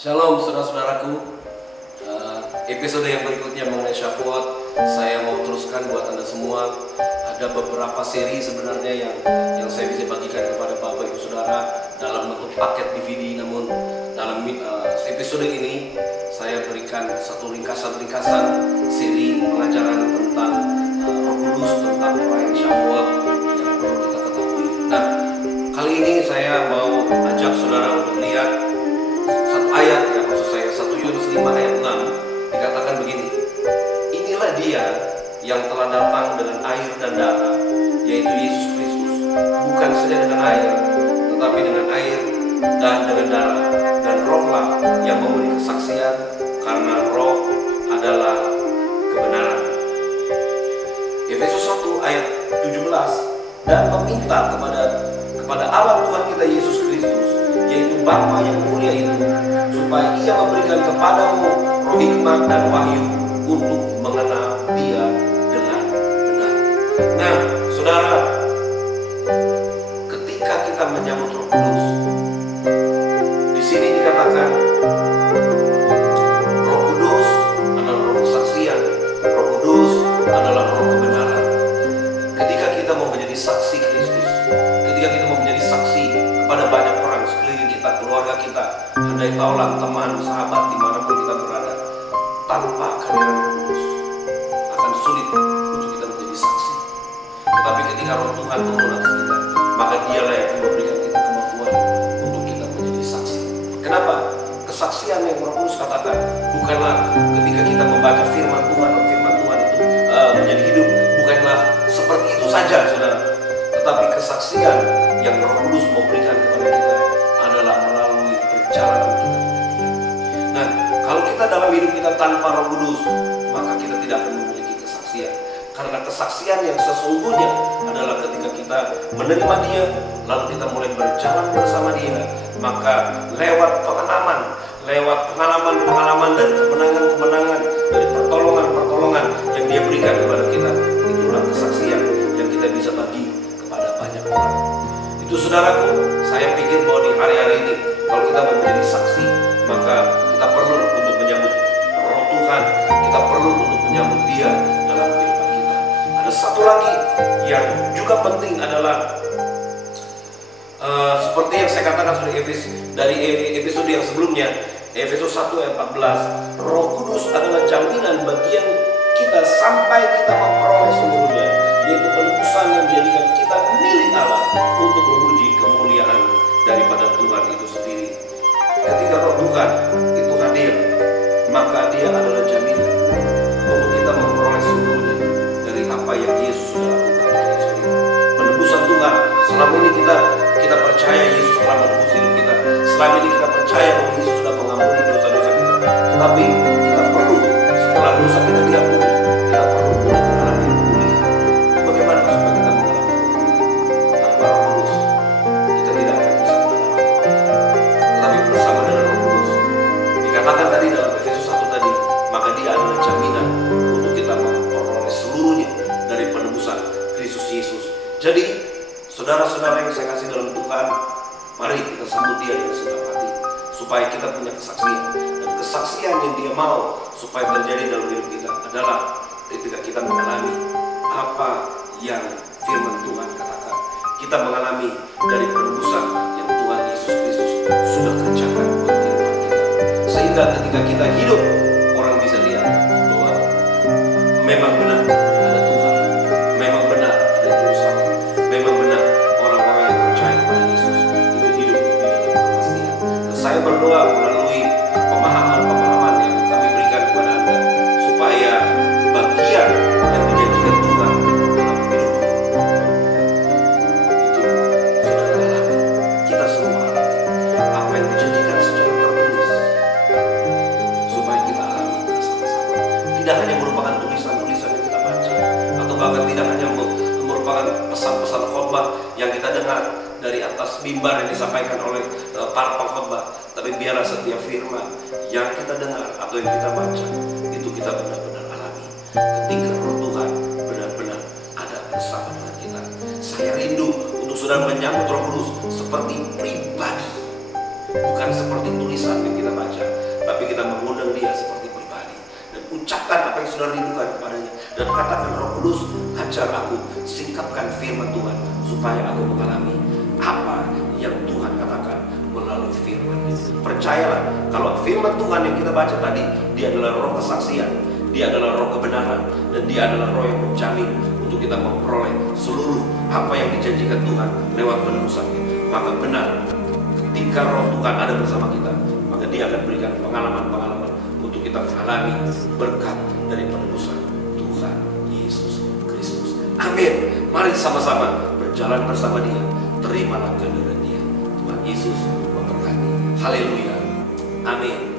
Shalom saudara-saudaraku. Episode yang berikutnya mengenai Syafuat, saya mau teruskan buat Anda semua. Ada beberapa seri sebenarnya yang saya bisa bagikan kepada Bapak Ibu Saudara dalam bentuk paket DVD. Namun dalam episode ini saya berikan satu ringkasan-ringkasan seri pengajaran tentang Roh Kudus, tentang perayaan Syafuat yang perlu kita ketahui. Nah, kali ini saya mau ajak saudara untuk lihat satu ayat, ya maksud saya 1 Yohanes 5 ayat 6, dikatakan begini: inilah dia yang telah datang dengan air dan darah, yaitu Yesus Kristus, bukan saja dengan air, tetapi dengan air dan dengan darah, dan Rohlah yang memberi kesaksian, karena Roh adalah kebenaran. Efesus 1 ayat 17, dan meminta kepada Allah Tuhan kita Yesus Kristus, yaitu Bapa yang mulia itu, supaya Ia memberikan kepadamu roh hikmat dan wahyu untuk mengenal Dia dengan benar. Nah, saudara, ketika kita menyambut Roh Kudus, di sini dikatakan Roh Kudus adalah roh kesaksian, Roh Kudus adalah roh kebenaran. Ketika kita mau menjadi saksi Kristus, ketika kita mau menjadi saksi kepada banyak orang sekeliling kita, keluarga kita, handai taulan, teman, sahabat, dimanapun kita berada, tanpa kehadiran Roh Kudus akan sulit untuk kita menjadi saksi. Tetapi ketika Roh Tuhan turun atas kita, maka Dialah yang akan memberikan kita kemampuan untuk kita menjadi saksi. Kenapa? Kesaksian yang Roh Kudus katakan bukanlah ketika kita membaca firman Tuhan itu menjadi hidup, bukanlah seperti itu saja, saudara. Tetapi kesaksian yang Roh Kudus memberikan kepada kita adalah melalui perjalanan kita dengan Dia. Nah, kalau kita dalam hidup kita tanpa Roh Kudus, maka kita tidak akan memiliki kesaksian. Karena kesaksian yang sesungguhnya adalah ketika kita menerima Dia, lalu kita mulai berjalan bersama Dia, maka lewat pengalaman dari kemenangan-kemenangan, dari pertolongan-pertolongan yang Dia berikan kepada kita, itulah kesaksian yang kita bisa bagi kepada banyak orang. Itu saudaraku, saya pikir bahwa di hari-hari ini, kalau kita mau menjadi saksi, maka kita perlu untuk menyambut Roh Tuhan, kita perlu untuk menyambut Dia dalam kehidupan kita. Ada satu lagi yang juga penting adalah seperti yang saya katakan dari episode yang sebelumnya, Efesus 1 ayat 14, Roh Kudus adalah jaminan bagian kita sampai kita memperoleh seluruhnya, yaitu penebusan yang menjadikan kita milik Allah untuk memuji kemuliaan daripada Tuhan itu sendiri. Ketika Roh Tuhan itu hadir, maka Dia adalah jaminan untuk kita memperoleh seluruhnya dari apa yang Yesus sudah lakukan di kayu salib. Penebusan Tuhan, selama ini kita percaya Yesus telah menebus hidup kita. Selama ini kita percaya bahwa Yesus sudah mengampuni dosa-dosa kita. Tetapi kita perlu, setelah dosa kita diampuni, kita perlu mengalami pemulihan. Bagaimana supaya kita mengalami pemulihan? Tanpa Roh Kudus, kita tidak akan bisa mengalami pemulihan. Tetapi bersama dengan Roh Kudus, dikatakan tadi dalam Efesus 1 tadi, maka Dia adalah jaminan untuk kita memperoleh seluruhnya dari penebusan Kristus Yesus. Jadi, saudara-saudara yang saya kasih dalam Tuhan, mari kita sambut Dia dengan segenap hati, supaya kita punya kesaksian. Dan kesaksian yang Dia mau supaya terjadi dalam hidup kita adalah ketika kita mengalami apa yang firman Tuhan katakan. Kita mengalami dari penebusan yang Tuhan Yesus Kristus sudah kerjakan buat kehidupan kita. Sehingga ketika kita hidup, orang bisa lihat bahwa memang benar ada Tuhan, memang benar ada Juru Selamat, memang benar orang-orang yang percaya kepada Yesus itu hidup di dalam kepastian. Dan saya berdoa melalui pemahaman-pemahaman yang kami berikan kepada Anda, supaya bagian yang dijanjikan Tuhan dalam hidup itu saudara alami, kita semua alami apa yang dijanjikan secara tertulis, supaya kita alami bersama-sama. Tidak hanya merupakan tulisan-tulisan yang kita baca, atau bahkan tidak hanya merupakan pesan-pesan khotbah yang kita dengar dari atas mimbar yang disampaikan oleh para pengkhotbah, tapi biarlah setiap firman yang kita dengar atau yang kita baca itu kita benar-benar alami ketika Roh Tuhan benar-benar ada bersama dengan kita. Saya rindu untuk saudara menyambut Roh Kudus seperti pribadi, bukan seperti tulisan yang kita baca, sudah rindukan kepadanya. Dan katakan, Roh Kudus, ajar aku, singkapkan firman Tuhan, supaya aku mengalami apa yang Tuhan katakan melalui firman. Percayalah, kalau firman Tuhan yang kita baca tadi, dia adalah roh kesaksian, dia adalah roh kebenaran, dan dia adalah roh yang menjamin untuk kita memperoleh seluruh apa yang dijanjikan Tuhan lewat penebusan. Maka benar, ketika roh Tuhan ada bersama kita, maka dia akan berikan pengalaman-pengalaman untuk kita mengalami berkat dari penebusan Tuhan Yesus Kristus. Amin. Mari sama-sama berjalan bersama dia. Terimalah kehadiran dia. Tuhan Yesus memberkati. Haleluya. Amin.